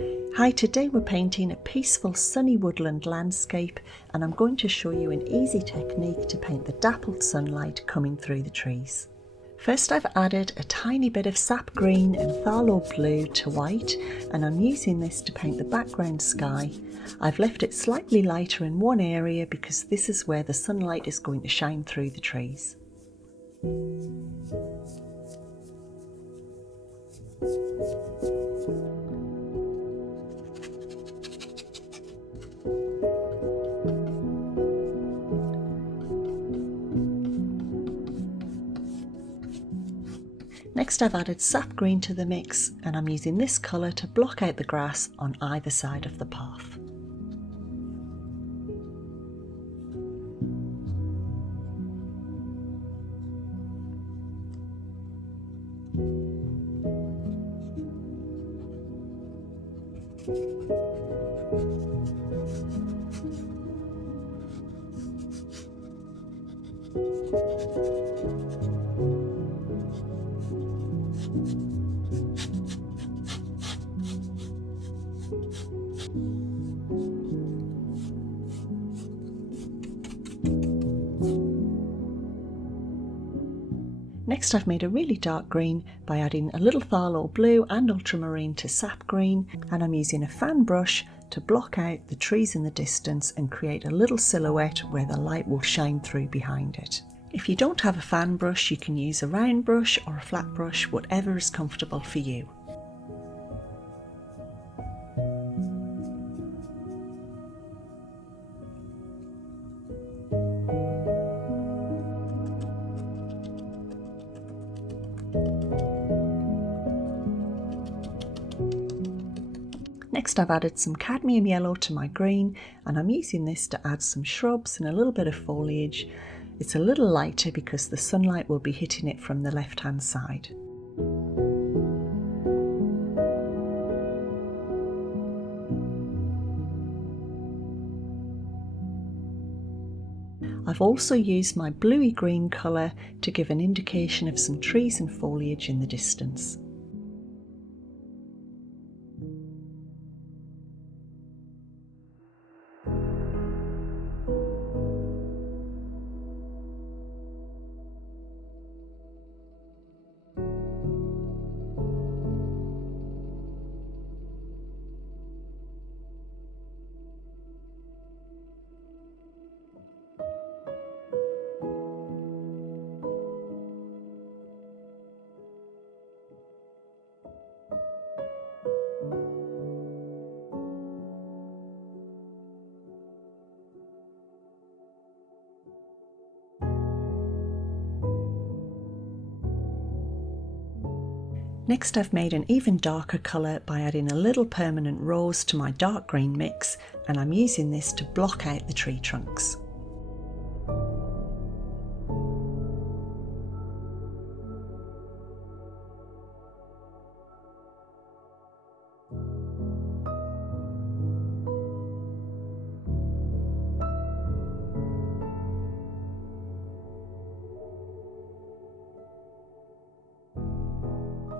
Hi, today we're painting a peaceful sunny woodland landscape, and I'm going to show you an easy technique to paint the dappled sunlight coming through the trees. First, I've added a tiny bit of sap green and phthalo blue to white, and I'm using this to paint the background sky. I've left it slightly lighter in one area because this is where the sunlight is going to shine through the trees. Next, I've added sap green to the mix, and I'm using this colour to block out the grass on either side of the path. Next, I've made a really dark green by adding a little phthalo blue and ultramarine to sap green, and I'm using a fan brush to block out the trees in the distance and create a little silhouette where the light will shine through behind it. If you don't have a fan brush, you can use a round brush or a flat brush, whatever is comfortable for you. Next, I've added some cadmium yellow to my green, and I'm using this to add some shrubs and a little bit of foliage. It's a little lighter because the sunlight will be hitting it from the left-hand side. I've also used my bluey green colour to give an indication of some trees and foliage in the distance. Next, I've made an even darker colour by adding a little permanent rose to my dark green mix, and I'm using this to block out the tree trunks.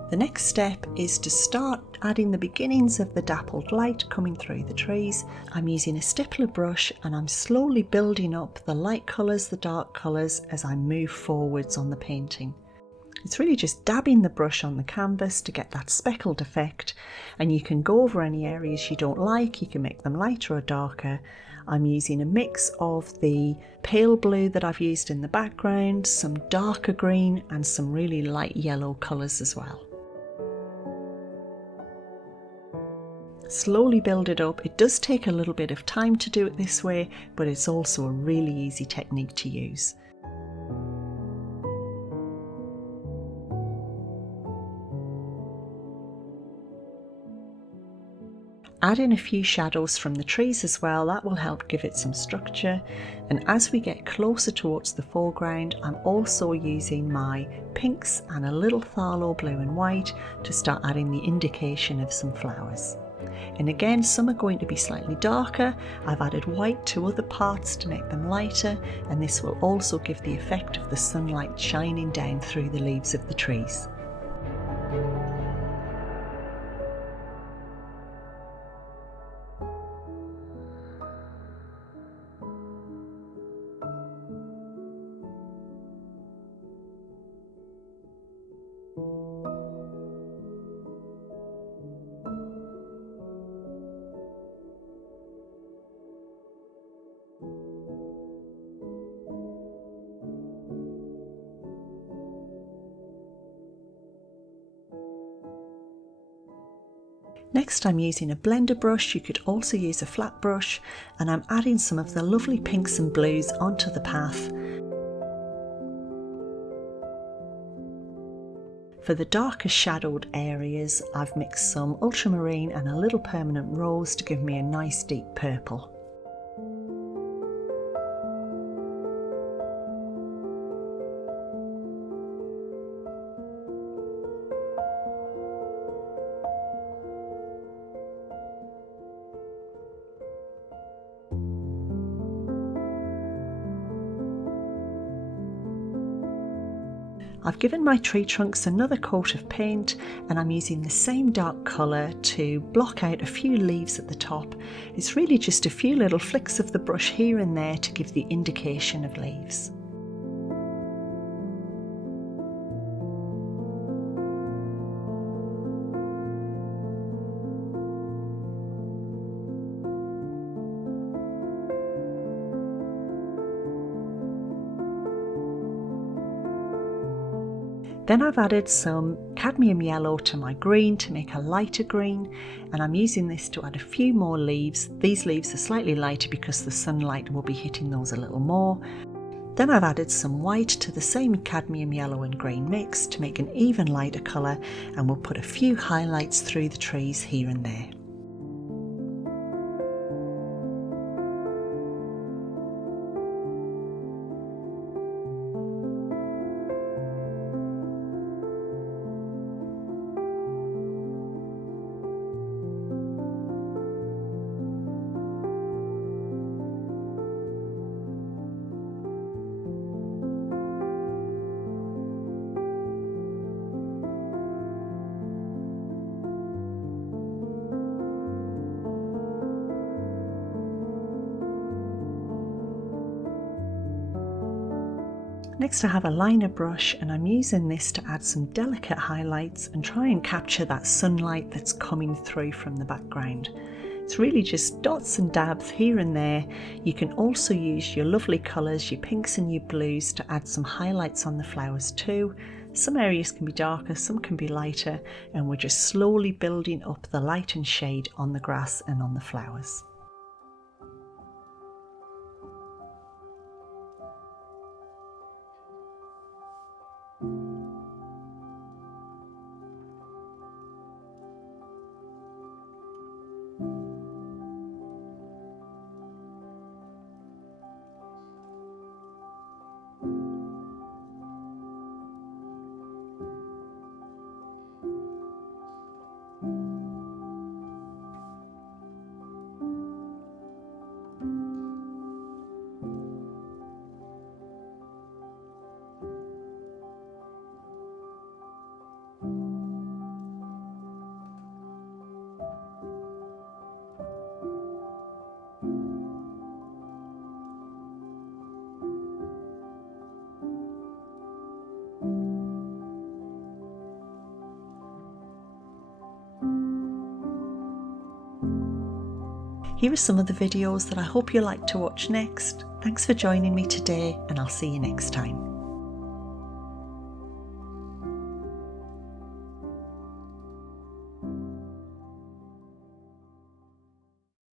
The next step is to start adding the beginnings of the dappled light coming through the trees. I'm using a stippler brush, and I'm slowly building up the light colours, the dark colours as I move forwards on the painting. It's really just dabbing the brush on the canvas to get that speckled effect, and you can go over any areas you don't like, you can make them lighter or darker. I'm using a mix of the pale blue that I've used in the background, some darker green and some really light yellow colours as well. Slowly build it up. It does take a little bit of time to do it this way, but it's also a really easy technique to use. Add in a few shadows from the trees as well, that will help give it some structure. And as we get closer towards the foreground, I'm also using my pinks and a little phthalo blue and white to start adding the indication of some flowers. And again, some are going to be slightly darker. I've added white to other parts to make them lighter, and this will also give the effect of the sunlight shining down through the leaves of the trees. Next I'm using a blender brush. You could also use a flat brush, and I'm adding some of the lovely pinks and blues onto the path. For the darker shadowed areas, I've mixed some ultramarine and a little permanent rose to give me a nice deep purple. I've given my tree trunks another coat of paint, and I'm using the same dark colour to block out a few leaves at the top. It's really just a few little flicks of the brush here and there to give the indication of leaves. Then I've added some cadmium yellow to my green to make a lighter green, and I'm using this to add a few more leaves. These leaves are slightly lighter because the sunlight will be hitting those a little more. Then I've added some white to the same cadmium yellow and green mix to make an even lighter colour, and we'll put a few highlights through the trees here and there. Next I have a liner brush, and I'm using this to add some delicate highlights and try and capture that sunlight that's coming through from the background. It's really just dots and dabs here and there. You can also use your lovely colours, your pinks and your blues, to add some highlights on the flowers too. Some areas can be darker, some can be lighter, and we're just slowly building up the light and shade on the grass and on the flowers. Here are some of the videos that I hope you like to watch next. Thanks for joining me today, and I'll see you next time.